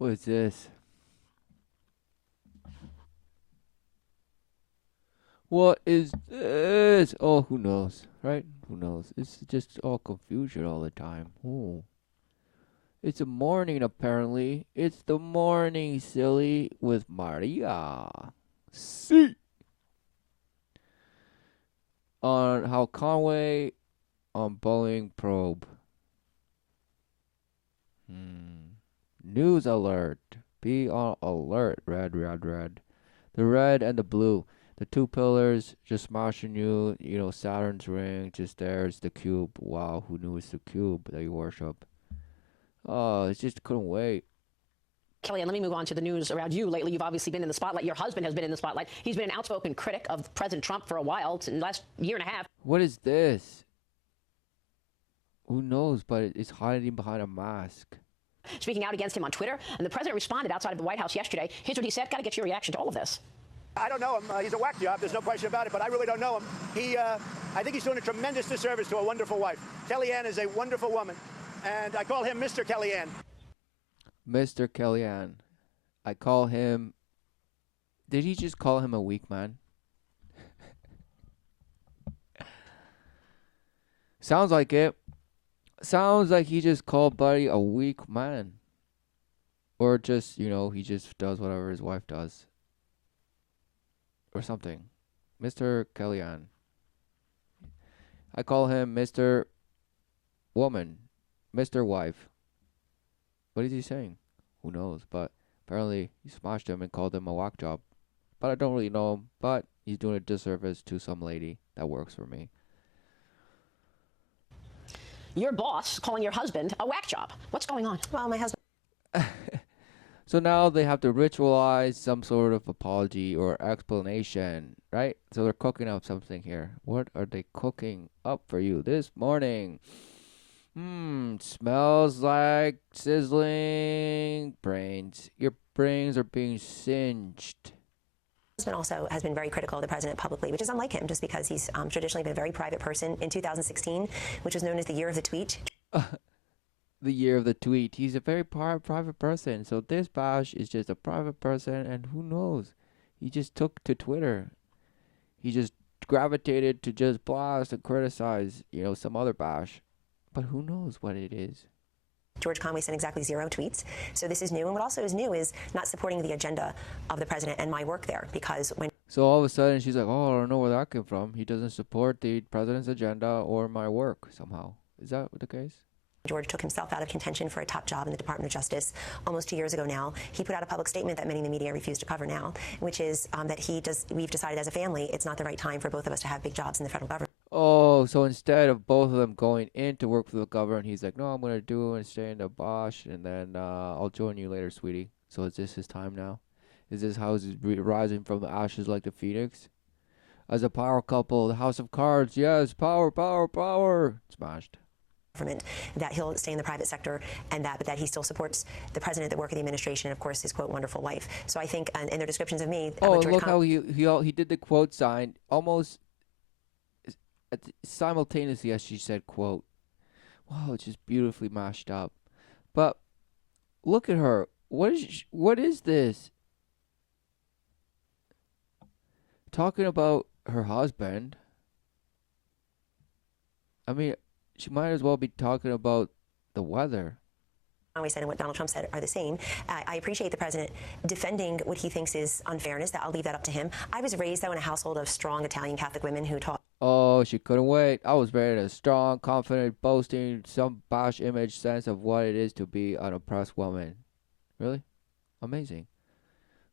What is this? What is this? Oh, who knows, right? Who knows? It's just all confusion all the time. Oh, it's a morning apparently. It's the morning, silly, with Maria. See on how Conway on Boeing probe. Hmm. News alert. Be on alert. Red, red, red. The red and the blue. The two pillars just smashing you. You know, Saturn's ring. Just there's the cube. Wow, who knew it's the cube that you worship? Oh, it just couldn't wait. Kellyanne, let me move on to the news around you. Lately, you've obviously been in the spotlight. Your husband has been in the spotlight. He's been an outspoken critic of President Trump for a while, in the last year and a half. What is this? Who knows? But it's hiding behind a mask. Speaking out against him on Twitter, and the president responded outside of the White House yesterday. Here's what he said. Got to get your reaction to all of this. I don't know him. He's a whack job. There's no question about it, but I really don't know him. I think he's doing a tremendous disservice to a wonderful wife. Kellyanne is a wonderful woman, and I call him Mr. Kellyanne. Mr. Kellyanne. I call him. Did he just call him a weak man? Sounds like it. Sounds like he just called Buddy a weak man. Or just, he just does whatever his wife does. Or something. Mr. Kellyanne. I call him Mr. Woman. Mr. Wife. What is he saying? Who knows? But apparently he smashed him and called him a whack job. But I don't really know him. But he's doing a disservice to some lady that works for me. Your boss calling your husband a whack job. What's going on? Well, my husband. So now they have to ritualize some sort of apology or explanation, right? So they're cooking up something here. What are they cooking up for you this morning? Smells like sizzling brains. Your brains are being singed. Husband also has been very critical of the president publicly, which is unlike him, just because he's traditionally been a very private person. In 2016, which was known as the year of the tweet. The year of the tweet. He's a very private person. So this bash is just a private person, and who knows? He just took to Twitter. He just gravitated to just blast and criticize, some other bash. But who knows what it is? George Conway sent exactly 0 tweets. So this is new. And what also is new is not supporting the agenda of the president and my work there. Because when... So all of a sudden she's like, oh, I don't know where that came from. He doesn't support the president's agenda or my work somehow. Is that the case? George took himself out of contention for a top job in the Department of Justice almost 2 years ago now. He put out a public statement that many in the media refuse to cover now, which is that we've decided as a family it's not the right time for both of us to have big jobs in the federal government. Oh, so instead of both of them going in to work for the government, he's like, no, I'm going to do and stay in the Bosch, and then I'll join you later, sweetie. So is this his time now? Is this how he's rising from the ashes like the phoenix? As a power couple, the House of Cards, yes, power, power, power. Smashed. That he'll stay in the private sector, and that he still supports the president, the work of the administration, and of course his quote wonderful wife. So I think in their descriptions of me, look how he did the quote sign almost simultaneously as she said quote. Wow, it's just beautifully mashed up. But look at her. What is this? Talking about her husband. I mean, she might as well be talking about the weather. We said and what Donald Trump said are the same. I appreciate the president defending what he thinks is unfairness. That I'll leave that up to him. I was raised, though, in a household of strong Italian Catholic women who taught. Oh, she couldn't wait. I was raised in a strong, confident, boasting, some bosh image sense of what it is to be an oppressed woman. Really? Amazing.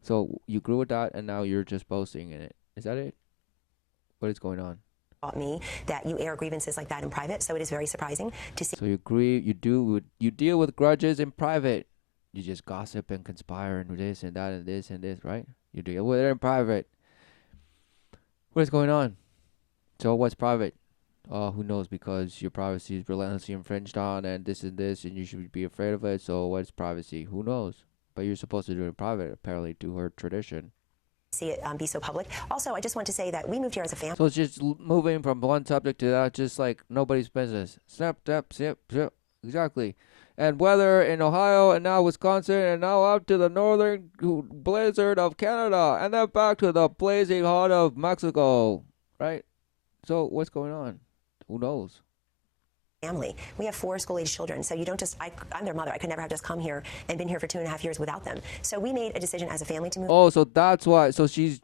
So you grew with that, and now you're just boasting in it. Is that it? What is going on? Taught me that you air grievances like that in private, so it is very surprising to see. So you deal with grudges in private. You just gossip and conspire and this and that and this and this, right? You deal with it in private. What is going on? So what's private? Who knows? Because your privacy is relentlessly infringed on, and this and this, and you should be afraid of it. So what's privacy? Who knows? But you're supposed to do it in private, apparently, to her tradition. See it be so public. Also, I just want to say that we moved here as a family. So it's just moving from one subject to that, just like nobody's business. Snap, snap, snap, snap. Exactly. and weather in Ohio, and now Wisconsin, and now up to the northern blizzard of Canada, and then back to the blazing hot of Mexico, right? So what's going on? Who knows? Family. We have 4 school-age children, so you don't just, I'm their mother. I could never have just come here and been here for 2.5 years without them. So we made a decision as a family to move. Oh, so that's why. So she's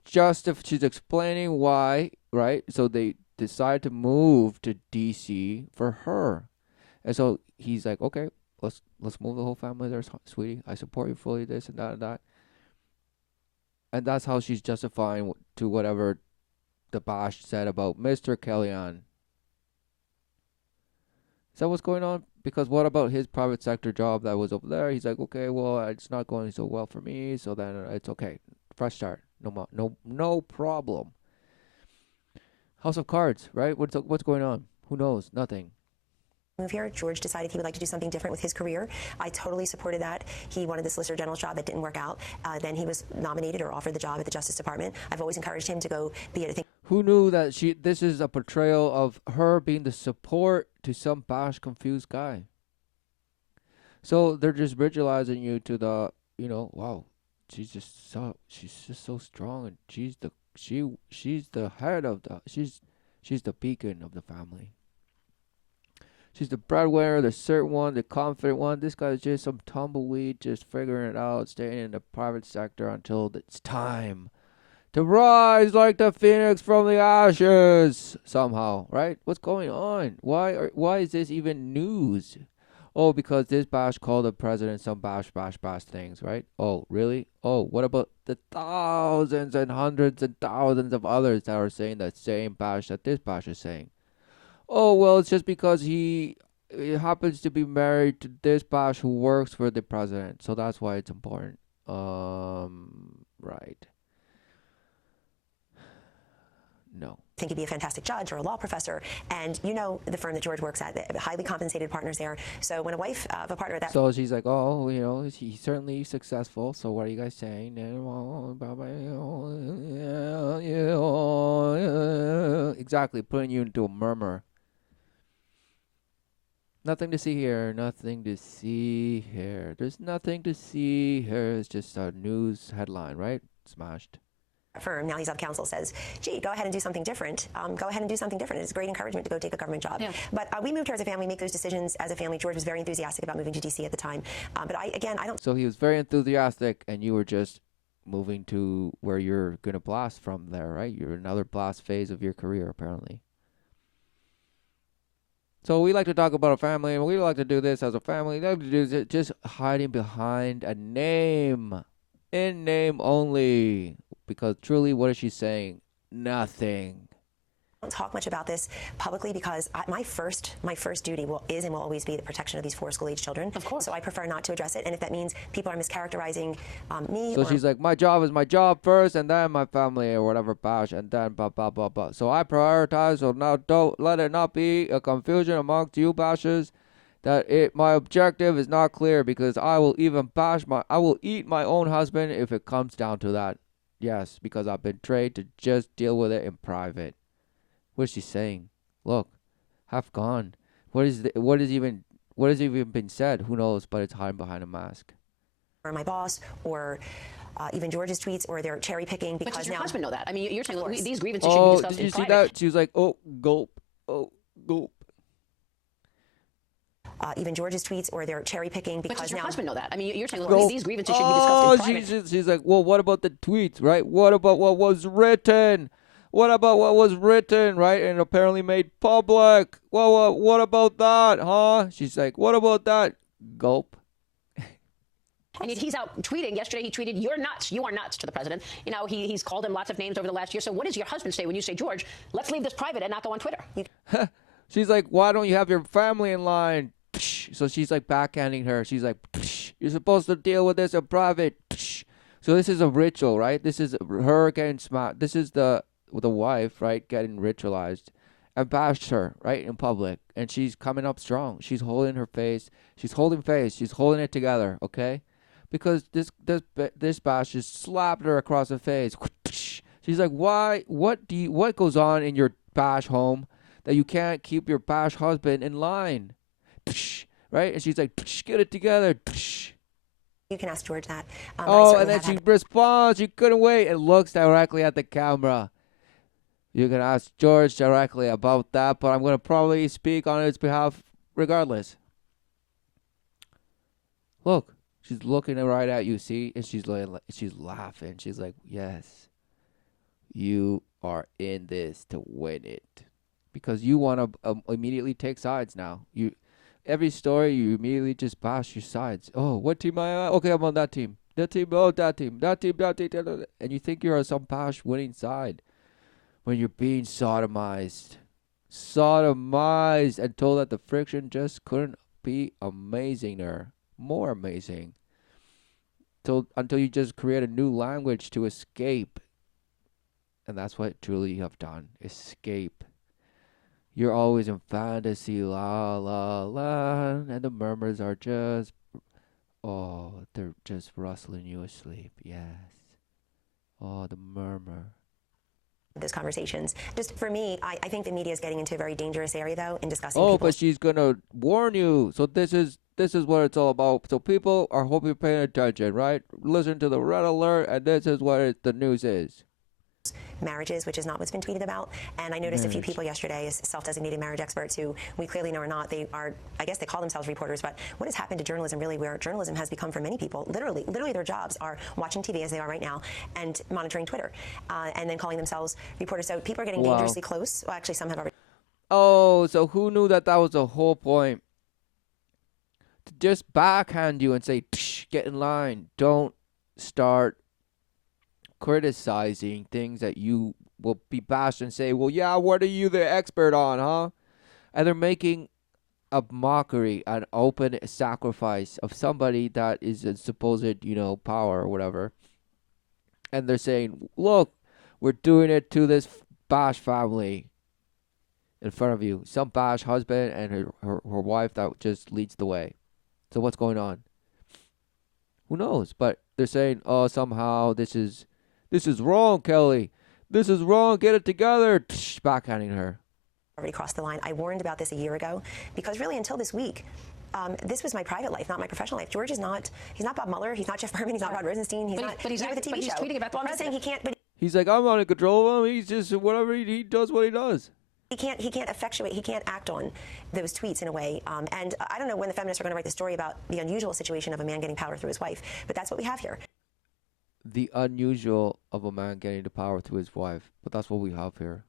explaining why, right? So they decide to move to DC for her. And so he's like, okay, let's move the whole family there, sweetie. I support you fully, this and that and that. And that's how she's justifying to whatever the Bosch said about Mr. Kellyanne. Is that what's going on? Because what about his private sector job that was over there? He's like, okay, well, it's not going so well for me, so then it's okay. Fresh start. No problem. House of Cards, right? What's going on? Who knows? Nothing. Move here. George decided he would like to do something different with his career. I totally supported that. He wanted the Solicitor General's job that didn't work out. Then he was nominated or offered the job at the Justice Department. I've always encouraged him to go be at a thing. Who knew that this is a portrayal of her being the support to some Bosch confused guy? So they're just visualizing you to the, wow, she's just so strong, and she's the head of she's the beacon of the family. She's the breadwinner, the certain one, the confident one. This guy's just some tumbleweed, just figuring it out, staying in the private sector until it's time to rise like the phoenix from the ashes somehow, right? What's going on? Why is this even news? Oh, because this Bosch called the president some bash things, right? Oh, really? Oh, what about the thousands and hundreds and thousands of others that are saying that same bash that this Bosch is saying? Oh, well, it's just because he happens to be married to this Bosch who works for the president, so that's why it's important. Right. No. I think he'd be a fantastic judge or a law professor. And the firm that George works at, the highly compensated partners there. So when a wife of a partner that... So she's like, oh, he's certainly successful. So what are you guys saying? Exactly, putting you into a murmur. Nothing to see here. Nothing to see here. There's nothing to see here. It's just a news headline, right? Smashed. Firm, now he's up counsel, says, gee, go ahead and do something different. Go ahead and do something different. It's great encouragement to go take a government job. Yeah. But we moved here as a family, make those decisions as a family. George was very enthusiastic about moving to D.C. at the time. But I don't... So he was very enthusiastic, and you were just moving to where you're going to blast from there, right? You're another blast phase of your career, apparently. So we like to talk about a family, and we like to do this as a family. We like to do this just hiding behind a name. In name only. Because truly, what is she saying? Nothing. I don't talk much about this publicly because my first duty is and will always be the protection of these 4 school-age children. Of course. So I prefer not to address it. And if that means people are mischaracterizing me... So she's like, my job is my job first, and then my family or whatever, bash, and then blah, blah, blah, blah. So I prioritize, so now don't let it not be a confusion amongst you bashers that my objective is not clear, because I will eat my own husband if it comes down to that. Yes, because I've been trained to just deal with it in private. What is she saying? Look, have gone. What has even been said? Who knows? But it's hiding behind a mask. Or my boss, or even George's tweets, or they're cherry picking because but does your now husband know that? I mean, you're saying, look, these grievances should be discussed in private. Did you see that? She was like, oh, gulp, oh, gulp. Even George's tweets, or they're cherry picking because but does your now... husband know that? I mean, you're saying, look, these grievances should be discussed in private. She's like, well, what about the tweets, right? What about what was written? What about what was written, right? And apparently made public. Well, what about that, huh? She's like, what about that? Gulp. And he's out tweeting. Yesterday he tweeted, you're nuts. You are nuts to the president. He's called him lots of names over the last year. So what does your husband say when you say, George, let's leave this private and not go on Twitter? She's like, why don't you have your family in line? So she's like backhanding her. She's like, you're supposed to deal with this in private. So this is a ritual, right? This is her getting smart. This is the wife, right, getting ritualized and bashed her, right, in public. And she's coming up strong. She's holding her face. She's holding it together, okay? Because this bash just slapped her across the face. She's like, why? What goes on in your bash home that you can't keep your bash husband in line? right? And she's like, get it together. You can ask George that. Oh, and then she responds. She couldn't wait and looks directly at the camera. You can ask George directly about that, but I'm going to probably speak on his behalf regardless. Look, she's looking right at you, see? And she's laughing. She's like, yes, you are in this to win it. Because you want to immediately take sides now. Every story, you immediately just bash your sides. Oh, what team am I on? Okay, I'm on that team. That team, oh, that team. That team, that team. And you think you're on some bash winning side when you're being sodomized. Sodomized and told that the friction just couldn't be more amazing. Until you just create a new language to escape. And that's what truly you have done. Escape. You're always in fantasy, la, la, la, and the murmurs are just, they're just rustling you asleep, yes. Oh, the murmur. Those conversations. Just for me, I think the media is getting into a very dangerous area, though, in discussing but she's going to warn you. So this is what it's all about. So people are hoping you're paying attention, right? Listen to the red alert, and this is what the news is. Marriages, which is not what's been tweeted about. And I noticed a few people yesterday as self-designated marriage experts who we clearly know are not. They are, I guess they call themselves reporters, but what has happened to journalism really, where journalism has become for many people, literally their jobs are watching TV as they are right now and monitoring Twitter and then calling themselves reporters. So people are getting dangerously close. Well, actually, some have already. Oh, so who knew that was the whole point? To just backhand you and say, get in line. Don't start criticizing things that you will be bashed and say, well, yeah, what are you the expert on, huh? And they're making a mockery, an open sacrifice of somebody that is a supposed, power or whatever. And they're saying, look, we're doing it to this bash family in front of you. Some bash husband and her wife that just leads the way. So what's going on? Who knows? But they're saying, somehow this is wrong, Kelly. This is wrong. Get it together. Backhanding her. Already crossed the line. I warned about this a year ago because really until this week, this was my private life, not my professional life. George is not, he's not Bob Mueller. He's not Jeff Berman. He's not Rod Rosenstein. He's not, he's with a TV show. Tweeting about the I'm saying he can't, but he's like, I'm not in control of him. He's just whatever he does what he does. He can't effectuate, he can't act on those tweets in a way. And I don't know when the feminists are going to write the story about the unusual situation of a man getting power through his wife, but that's what we have here. The unusual of a man getting the power through his wife. But that's what we have here.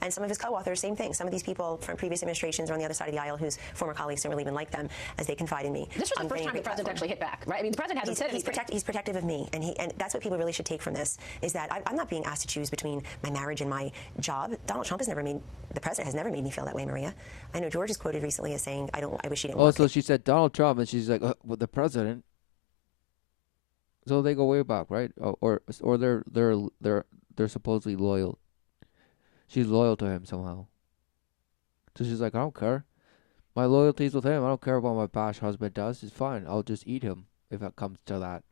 And some of his co-authors, same thing. Some of these people from previous administrations are on the other side of the aisle whose former colleagues don't really even like them as they confide in me. This was the first time the president actually hit back, right? I mean, the president hasn't said anything. He's protective of me, and that's what people really should take from this, is that I'm not being asked to choose between my marriage and my job. Donald Trump the president has never made me feel that way, Maria. I know George is quoted recently as saying, I wish he didn't work. So she said Donald Trump, and she's like, well, the president. So they go way back, right? Or they're supposedly loyal. She's loyal to him somehow. So she's like, I don't care. My loyalty's with him. I don't care what my bash husband does. It's fine. I'll just eat him if it comes to that.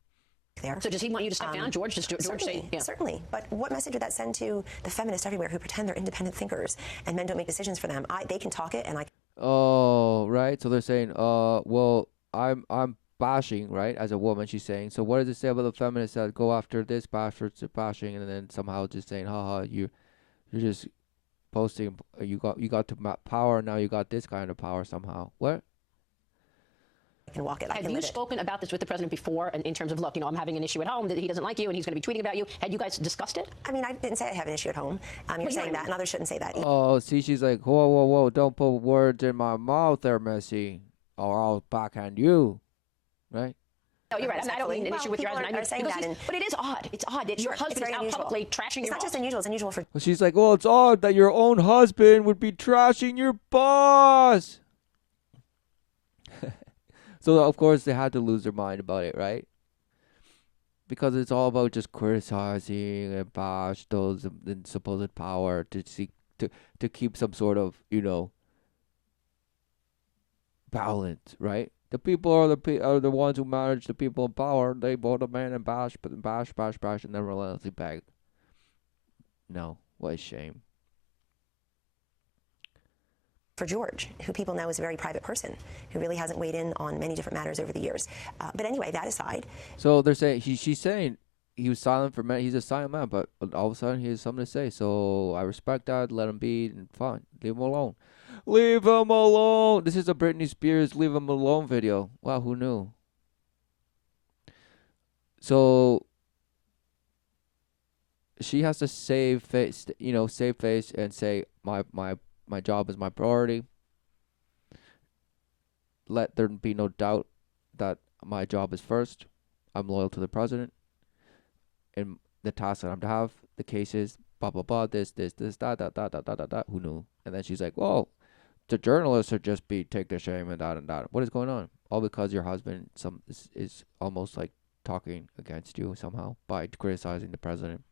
There. So does he want you to step down, George? Certainly. But what message would that send to the feminists everywhere who pretend they're independent thinkers and men don't make decisions for them? They can talk it, and I. Oh, right. So they're saying, well, I'm bashing, right? As a woman, she's saying. So what does it say about the feminists that go after this bashing, and then somehow just saying, haha, you're just posting. You got to power. Now you got this kind of power somehow. What? I can walk it. Have you spoken about this with the president before in terms of, look, I'm having an issue at home that he doesn't like you and he's going to be tweeting about you? Had you guys discussed it? I mean, I didn't say I have an issue at home. You're saying that, and others shouldn't say that. Oh, see, she's like, whoa, don't put words in my mouth there, Missy, or I'll backhand you, right? No, you're right. I don't mean an issue with your husband. But it is odd. It's odd. Your husband is out publicly trashing your boss. It's not just unusual. It's unusual for. Well, she's like, well, it's odd that your own husband would be trashing your boss. So, of course, they had to lose their mind about it, right? Because it's all about just criticizing and bash those in supposed power to seek to keep some sort of, balance, right? The people are the ones who manage the people in power. They vote a man and bash, and then relentlessly beg. No, what a shame. for George, who people know is a very private person, who really hasn't weighed in on many different matters over the years. But anyway, that aside. So they're saying she's saying he was silent for many. He's a silent man, but all of a sudden he has something to say. So I respect that. Let him be, and fine. Leave him alone. Leave him alone. This is a Britney Spears "Leave Him Alone" video. Wow, who knew? So she has to save face, save face, and say my job is my priority. Let there be no doubt that my job is first. I'm loyal to the president and the task that I'm to have. The cases, blah blah blah. This, that. Who knew? And then she's like, "Whoa, the journalists are just take their shame and that. What is going on? All because your husband is almost like talking against you somehow by criticizing the president.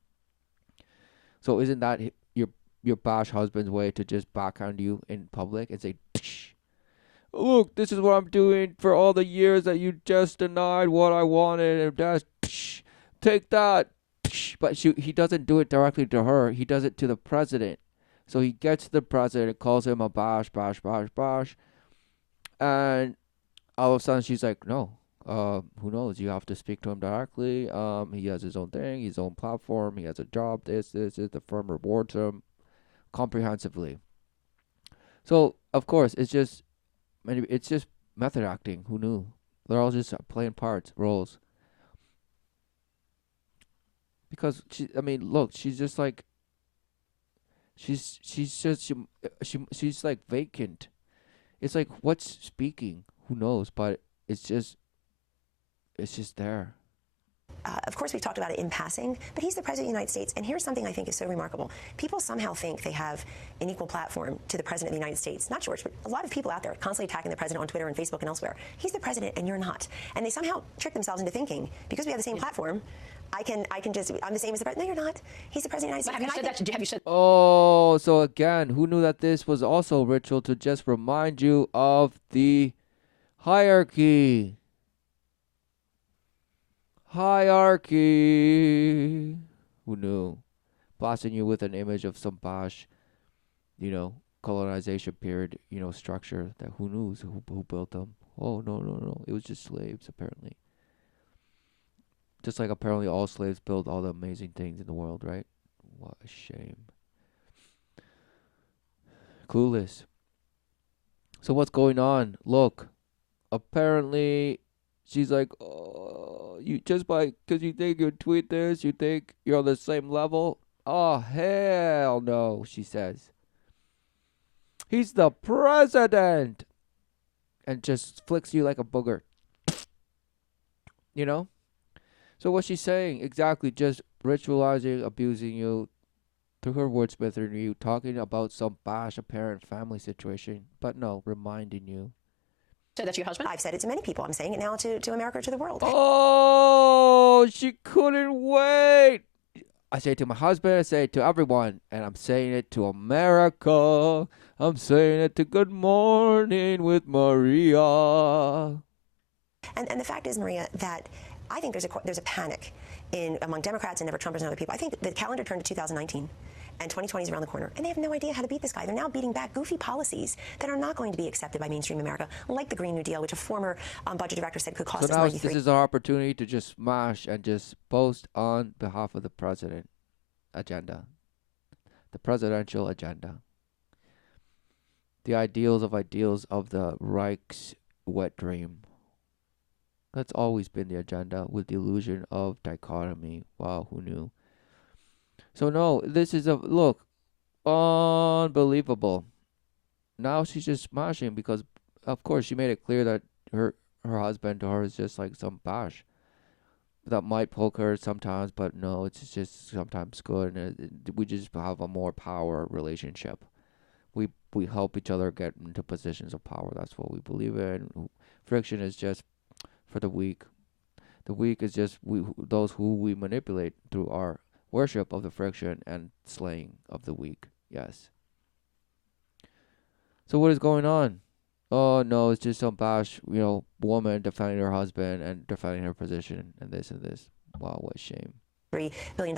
So isn't that your bash husband's way to just backhand you in public and say, look, this is what I'm doing for all the years that you just denied what I wanted, and that's take that. But he doesn't do it directly to her. He does it to the president. So he gets to the president and calls him a bash. And all of a sudden she's like, no, who knows? You have to speak to him directly. He has his own thing, his own platform. He has a job. This. The firm rewards him comprehensively. So, of course, it's just method acting. Who knew? They're all just playing roles. Because look, she's just like, she's like vacant. It's like, what's speaking? Who knows? But it's just there. Of course, we've talked about it in passing, but he's the president of the United States. And here's something I think is so remarkable. People somehow think they have an equal platform to the president of the United States. Not George, but a lot of people out there constantly attacking the president on Twitter and Facebook and elsewhere. He's the president and you're not. And they somehow trick themselves into thinking, because we have the same platform, I'm the same as the president. No, you're not. He's the president of the United States. Have you said? Oh, so again, who knew that this was also ritual to just remind you of the hierarchy? Hierarchy. Who knew? Blasting you with an image of some bosh, colonization period, structure that who knows who built them. Oh, no. It was just slaves, apparently. Just like apparently all slaves build all the amazing things in the world, right? What a shame. Clueless. So what's going on? Look, apparently she's like, oh, you just because you think you tweet this, you think you're on the same level? Oh, hell no, she says. He's the president. And just flicks you like a booger. So what's she saying? Exactly, just ritualizing, abusing you through her wordsmithing you, talking about some bash apparent family situation, but no, reminding you. Say that's your husband? I've said it to many people. I'm saying it now to America, to the world. Oh, she couldn't wait. I say it to my husband, I say it to everyone, and I'm saying it to America. I'm saying it to Good Morning with Maria. And the fact is, Maria, that I think there's a panic among Democrats and never-Trumpers and other people. I think the calendar turned to 2019, and 2020 is around the corner, and they have no idea how to beat this guy. They're now beating back goofy policies that are not going to be accepted by mainstream America, like the Green New Deal, which a former budget director said could cost us 93. So now this is our opportunity to just smash and just boast on behalf of the president agenda, the presidential agenda, the ideals of the Reich's wet dream. That's always been the agenda, with the illusion of dichotomy. Wow, who knew? So no, this is look, unbelievable. Now she's just smashing because, of course, she made it clear that her husband to her is just like some bash that might poke her sometimes, but no, it's just sometimes good, and we just have a more power relationship. We help each other get into positions of power. That's what we believe in. Friction is just for the weak. The weak is just those who we manipulate through our worship of the friction and slaying of the weak. Yes. So what is going on? Oh no, it's just some bash, woman defending her husband and defending her position and this and this. Wow, what a shame. $3 billion.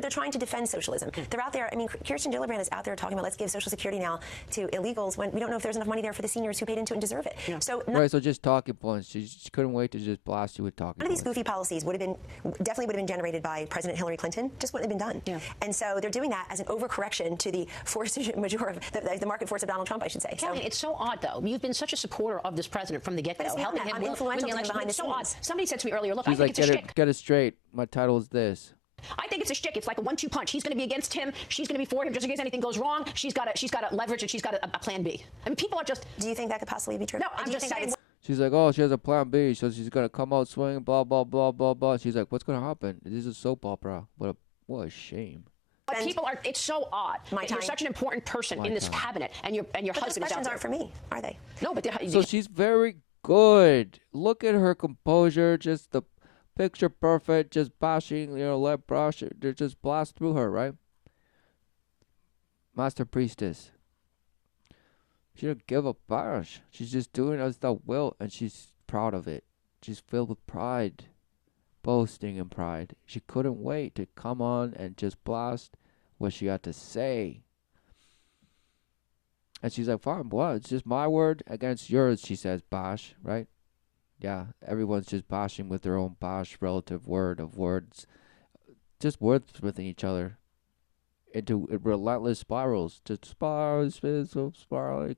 They're trying to defend socialism. They're out there. I mean, Kirsten Gillibrand is out there talking about let's give Social Security now to illegals when we don't know if there's enough money there for the seniors who paid into it and deserve it. Yeah. So right, so just talking points. She couldn't wait to just blast you with talking none of points. these goofy policies definitely would have been generated by President Hillary Clinton. Just wouldn't have been done. Yeah. And so they're doing that as an overcorrection to the force majeure of the market force of Donald Trump, I should say. Kelly, it's so odd, though. You've been such a supporter of this president from the get-go, helping him I'm win influential the election. behind the It's so odd. scenes. Somebody said to me earlier, look, She's I think like, it's a shtick. get it straight. My title is this. I think it's a shtick. It's like a 1-2 punch. He's going to be against him. She's going to be for him. Just in case anything goes wrong, she's got to leverage and she's got a plan B. I mean, people are just. Do you think that could possibly be true? No, I'm just saying. She's like, oh, she has a plan B, so she's gonna come out swinging, blah blah blah blah blah. She's like, what's gonna happen? This is a soap opera. What a shame. But people are. It's so odd. You're such an important person in this cabinet, and your husband is out questions there. aren't for me, are they? No, but So she's very good. Look at her composure, just the picture perfect, just bashing, let brush, they just blast through her, right? Master Priestess. She didn't give a bash. She's just doing as thou wilt, and she's proud of it. She's filled with pride, boasting in pride. She couldn't wait to come on and just blast what she had to say. And she's like, fine, what? It's just my word against yours, she says, bash, right? Yeah, everyone's just bashing with their own bash relative word of words. Just words within each other. Into relentless spirals. Just spiral,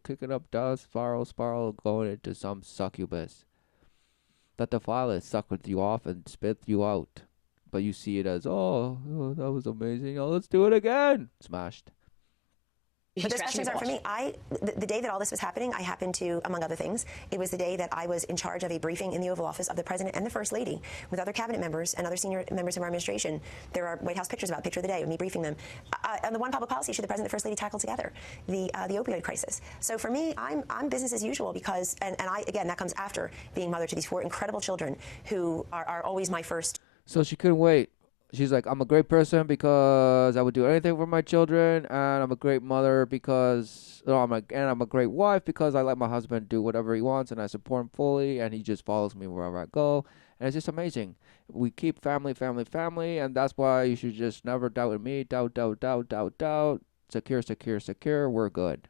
kicking up dust, spiral, going into some succubus. That defileth sucketh you off and spit you out. But you see it as, oh, that was amazing. Oh, let's do it again. Smashed. But those questions aren't for me. The day that all this was happening, I happened to, among other things, it was the day that I was in charge of a briefing in the Oval Office of the President and the First Lady with other cabinet members and other senior members of our administration. There are White House pictures about picture of the day of me briefing them on the one public policy issue the President and the First Lady tackled together, the opioid crisis. So for me, I'm business as usual because, and I, again, that comes after being mother to these 4 incredible children who are always my first. So she couldn't wait. She's like, I'm a great person because I would do anything for my children, and I'm a great mother because, I'm a great wife because I let my husband do whatever he wants, and I support him fully, and he just follows me wherever I go, and it's just amazing. We keep family, and that's why you should just never doubt in me. Doubt. Secure. We're good.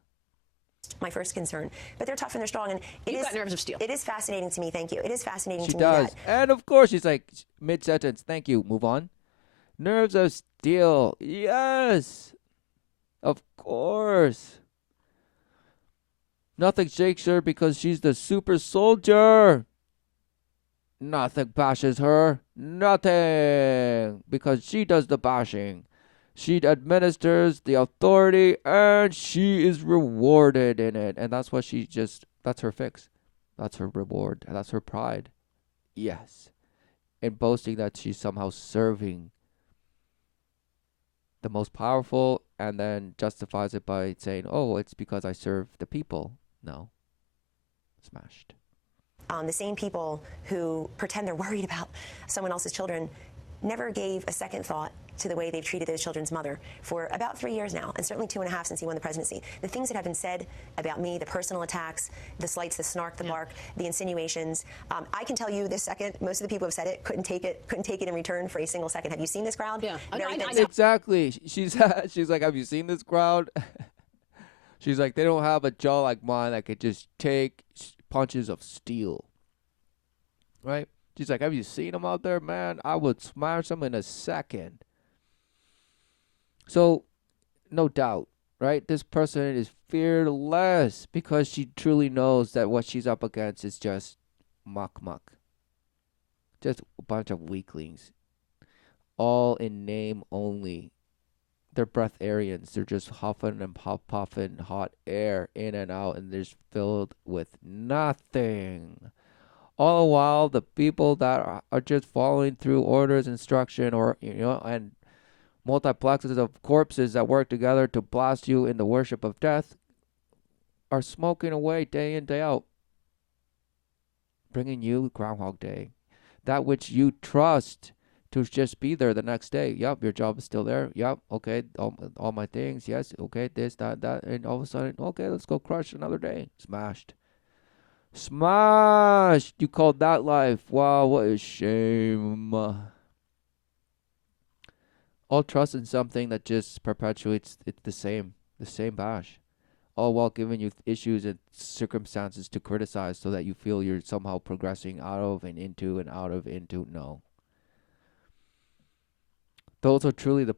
My first concern, but they're tough and they're strong, and You've got nerves of steel. It is fascinating to me. Thank you. It is fascinating She to does. me And of course, she's like, mid-sentence, thank you, move on. Nerves of steel. Yes. Of course. Nothing shakes her because she's the super soldier. Nothing bashes her. Nothing. Because she does the bashing. She administers the authority and she is rewarded in it. And that's what that's her fix. That's her reward. And that's her pride. Yes. In boasting that she's somehow serving the most powerful, and then justifies it by saying, oh, it's because I serve the people. No. Smashed. The same people who pretend they're worried about someone else's children never gave a second thought to the way they've treated those children's mother for about 3 years now, and certainly 2.5 since he won the presidency. The things that have been said about me, the personal attacks, the slights, the snark, the bark, the insinuations. I can tell you this second, most of the people who have said it couldn't take it in return for a single second. Have you seen this crowd? Yeah. Exactly. She's like, have you seen this crowd? She's like, they don't have a jaw like mine that could just take punches of steel. Right? She's like, have you seen them out there, man? I would smash them in a second. So, no doubt, right? This person is fearless because she truly knows that what she's up against is just muck. Just a bunch of weaklings. All in name only. They're breatharians. They're just huffing and puffing hot air in and out, and they're filled with nothing. All the while, the people that are just following through orders, instruction, or, and multiplexes of corpses that work together to blast you in the worship of death are smoking away day in, day out, bringing you Groundhog Day, that which you trust to just be there the next day. Yep, your job is still there. Yep, okay, all my things, yes, okay, this, that, and all of a sudden, okay, let's go crush another day. Smashed. You called that life. Wow, what a shame. All trust in something that just perpetuates it the same bash. All while giving you issues and circumstances to criticize so that you feel you're somehow progressing out of and into and out of into. No. Those are truly the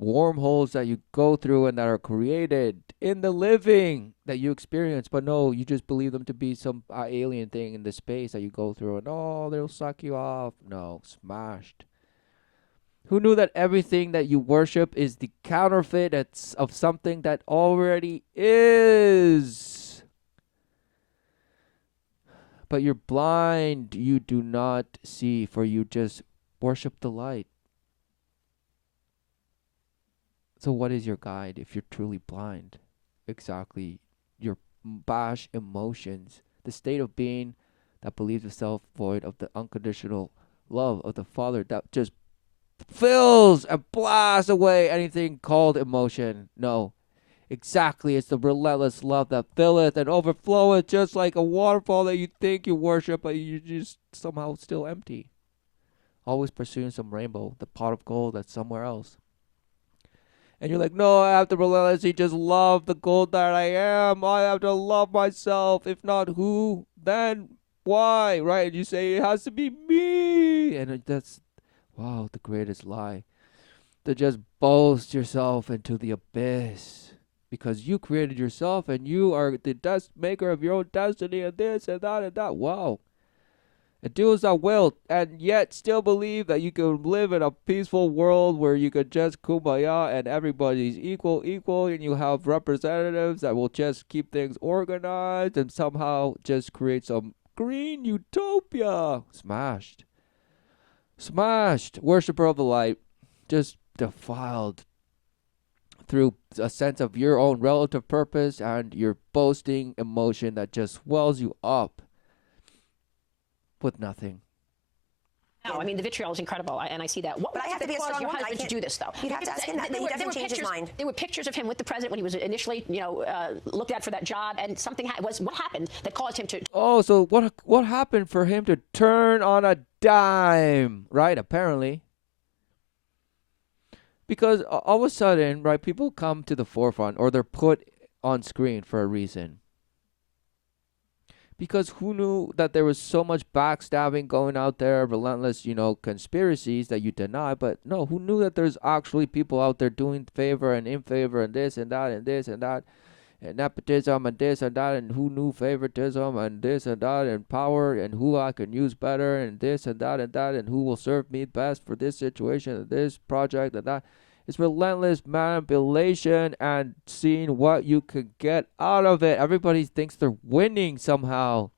wormholes that you go through and that are created in the living that you experience. But no, you just believe them to be some alien thing in the space that you go through, and oh, they'll suck you off. No, smashed. Who knew that everything that you worship is the counterfeit of something that already is? But you're blind, you do not see, for you just worship the light. So what is your guide if you're truly blind? Exactly. Your bash emotions, the state of being that believes itself void of the unconditional love of the Father that just fills and blasts away anything called emotion. No. Exactly. It's the relentless love that filleth and overfloweth just like a waterfall that you think you worship, but you just somehow still empty. Always pursuing some rainbow, the pot of gold that's somewhere else. And you're like, no, I have to relentlessly just love the gold that I am. I have to love myself. If not who, then why? Right? And you say it has to be me. And that's, wow, the greatest lie. To just boast yourself into the abyss. Because you created yourself and you are the maker of your own destiny and this and that and that. Wow. And do as thou wilt, and yet still believe that you can live in a peaceful world where you could just kumbaya and everybody's equal, and you have representatives that will just keep things organized and somehow just create some green utopia. Smashed. Smashed. Worshipper of the light. Just defiled through a sense of your own relative purpose and your boasting emotion that just swells you up with nothing. No, I mean, the vitriol is incredible, and I see that. What But I have to be a strong your woman. husband to do this, though? You'd have to ask him that. He definitely changed his mind. There were pictures of him with the president when he was initially, looked at for that job, and something what happened that caused him to. Oh, so what happened for him to turn on a dime, right? Apparently. Because all of a sudden, right, people come to the forefront or they're put on screen for a reason. Because who knew that there was so much backstabbing going out there, relentless, conspiracies that you deny, but no, who knew that there's actually people out there doing favor and in favor and this and that and this and that and nepotism and this and that, and who knew favoritism and this and that and power and who I can use better and this and that and who will serve me best for this situation and this project and that. It's relentless manipulation and seeing what you could get out of it. Everybody thinks they're winning somehow.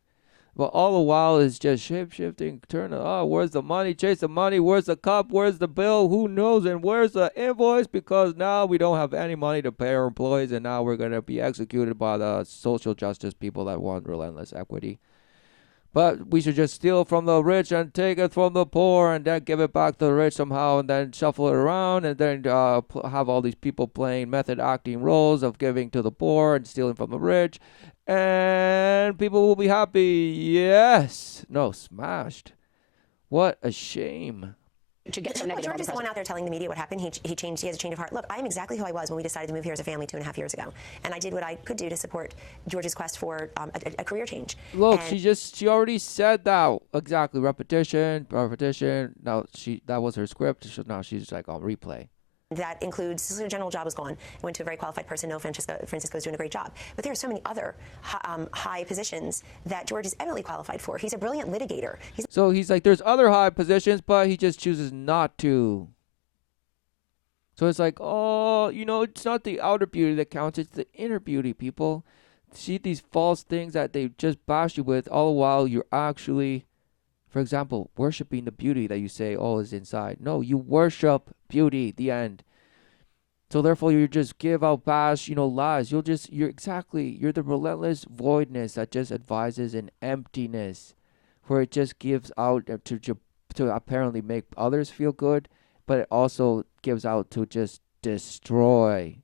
But all the while is just shape-shifting, where's the money? Chase the money. Where's the cup? Where's the bill? Who knows? And where's the invoice? Because now we don't have any money to pay our employees, and now we're going to be executed by the social justice people that want relentless equity. But we should just steal from the rich and take it from the poor and then give it back to the rich somehow and then shuffle it around and then have all these people playing method acting roles of giving to the poor and stealing from the rich. And people will be happy. Yes. No, smashed. What a shame. To get some negative. George is the one out there telling the media what happened. He changed. He has a change of heart. Look, I am exactly who I was when we decided to move here as a family 2.5 years ago, and I did what I could do to support George's quest for a career change. Look, she already said that exactly. Repetition. Now that was her script. So now she's like on replay. That includes, Solicitor General job was gone. Went to a very qualified person. No, Francisco's doing a great job. But there are so many other high positions that George is eminently qualified for. He's a brilliant litigator. He's like, there's other high positions, but he just chooses not to. So it's like, it's not the outer beauty that counts. It's the inner beauty, people. See these false things that they just bash you with, all the while you're actually, for example, worshiping the beauty that you say, is inside. No, you worship beauty, the end. So therefore, you just give out bash, lies. You're the relentless voidness that just advises in emptiness, where it just gives out to apparently make others feel good, but it also gives out to just destroy.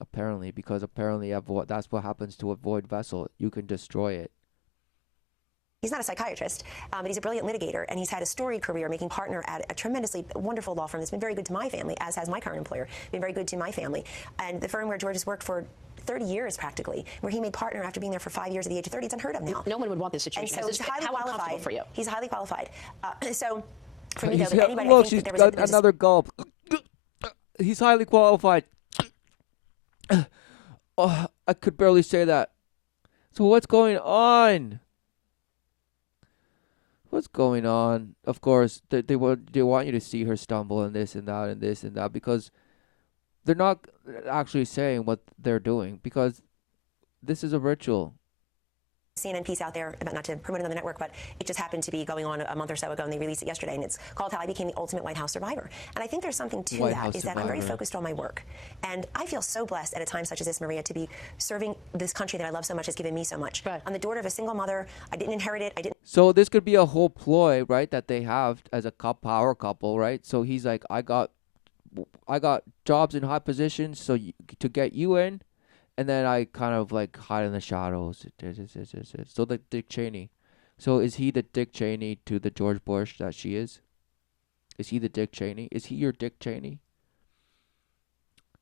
Apparently, because that's what happens to a void vessel. You can destroy it. He's not a psychiatrist, but he's a brilliant litigator, and he's had a storied career making partner at a tremendously wonderful law firm that's been very good to my family, as has my current employer, been very good to my family. And the firm where George has worked for 30 years practically, where he made partner after being there for 5 years at the age of 30, it's unheard of now. No one would want this situation. And so he's highly qualified for you. He's highly qualified. So for me, though, Look, anybody, I think she's that there got another gulp. He's highly qualified. Oh, I could barely say that. So what's going on? What's going on? Of course, they want you to see her stumble and this and that and this and that, because they're not actually saying what they're doing, because this is a ritual. CNN piece out there, about not to promote it on the network, but it just happened to be going on a month or so ago, and they released it yesterday, and it's called How I Became the Ultimate White House Survivor. And I think there's something to that, is that I'm very focused on my work. And I feel so blessed at a time such as this, Maria, to be serving this country that I love so much, has given me so much. Right. I'm the daughter of a single mother. I didn't inherit it. So this could be a whole ploy, right, that they have as a power couple, right? So he's like, I got jobs in high positions to get you in. And then I kind of like hide in the shadows. So the Dick Cheney. So is he the Dick Cheney to the George Bush that she is? Is he the Dick Cheney? Is he your Dick Cheney?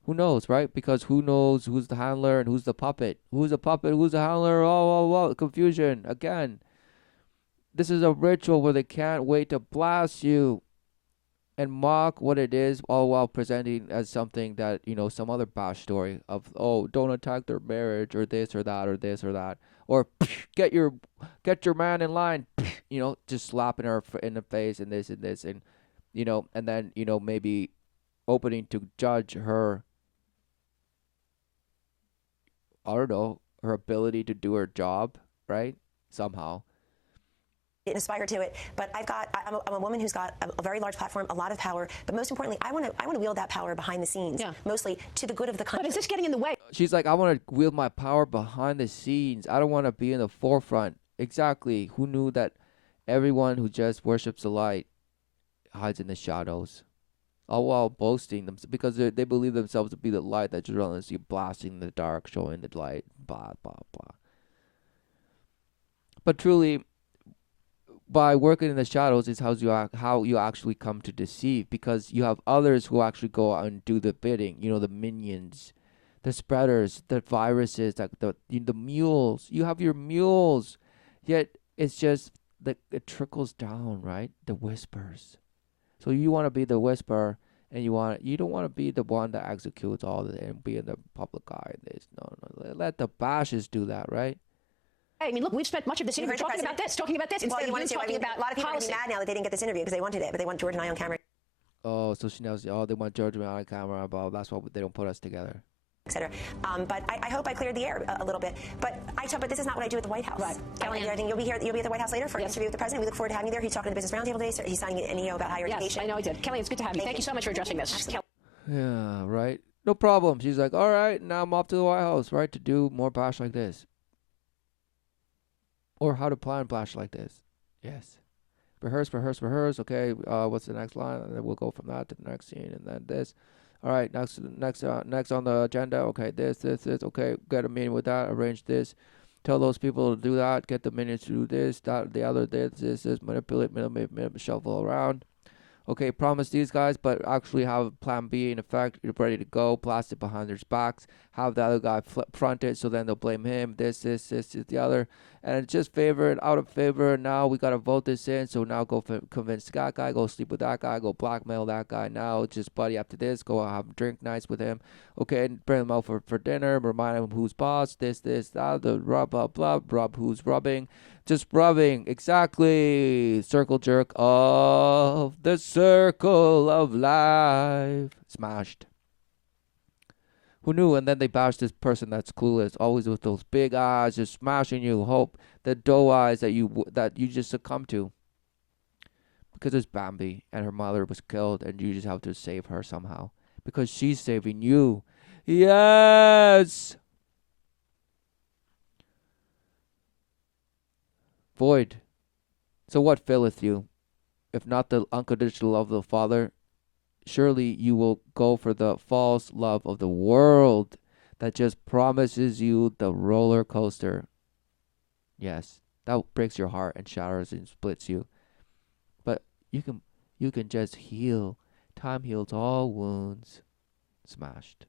Who knows, right? Because who knows who's the handler and who's the puppet? Who's the puppet? Who's the handler? Oh, confusion again. This is a ritual where they can't wait to blast you and mock what it is, all while presenting as something that, some other bash story of, oh, don't attack their marriage or this or that or this or that, or get your man in line, just slapping her in the face and this, and and then maybe opening to judge her, I don't know, her ability to do her job, right? Somehow. Didn't aspire to it, but I'm a woman who's got a very large platform, a lot of power, but most importantly, I want to wield that power behind the scenes, mostly to the good of the country. But is this getting in the way? She's like, I want to wield my power behind the scenes. I don't want to be in the forefront. Exactly. Who knew that everyone who just worships the light hides in the shadows, all while boasting them, because they believe themselves to be the light that's relentlessly blasting in the dark, showing the light, blah, blah, blah. But truly, by working in the shadows is how you actually come to deceive, because you have others who actually go out and do the bidding. The minions, the spreaders, the viruses, like the mules. You have your mules, yet it's just that it trickles down, right? The whispers. So you want to be the whisperer, and you don't want to be the one that executes all of it and be in the public eye. No. Let the bashes do that, right? I mean, look, we've spent much of this interview talking about this, instead of you talking about a lot of people policy. are mad now that they didn't get this interview because they wanted it, but they want George and I on camera. Oh, so she knows. Oh, they want George and I on camera. But that's why they don't put us together. Etc. But I hope I cleared the air a little bit. But this is not what I do at the White House. Right. I think you'll be at the White House later for an interview with the president. We look forward to having you there. He's talking to the Business Roundtable today. So he's signing an EO about higher education. Yes, I know he did. Kelly, it's good to have you. Thank you so much for addressing this. Yeah, right. No problem. She's like, all right, now I'm off to the White House, right, to do more bash like this. Or how to plan bash like this. Yes. Rehearse. Okay, what's the next line? And then we'll go from that to the next scene, and then this. All right, next on the agenda. Okay, this. Okay, get a meeting with that. Arrange this. Tell those people to do that. Get the minions to do this, that, the other, this. Manipulate, shuffle around. Okay, promise these guys, but actually have plan B in effect. You're ready to go. Blast it behind their backs. Have the other guy front it, so then they'll blame him. This, the other. And it's just out of favor. Now we got to vote this in. So now go convince that guy. Go sleep with that guy. Go blackmail that guy. Now just buddy up to this. Go have drink nights with him. Okay, bring him out for dinner. Remind him who's boss. This, that. The rub, blah. Rub who's rubbing. Just rubbing. Exactly. Circle jerk of the circle of life. Smashed. Who knew? And then they bash this person that's clueless, always with those big eyes, just smashing you. Hope the doe eyes that you just succumb to, because it's Bambi and her mother was killed, and you just have to save her somehow because she's saving you. Yes. Void. So what filleth you, if not the unconditional love of the Father? Surely you will go for the false love of the world that just promises you the roller coaster. Yes, That breaks your heart and shatters and splits you. But you can just heal. Time heals all wounds. Smashed.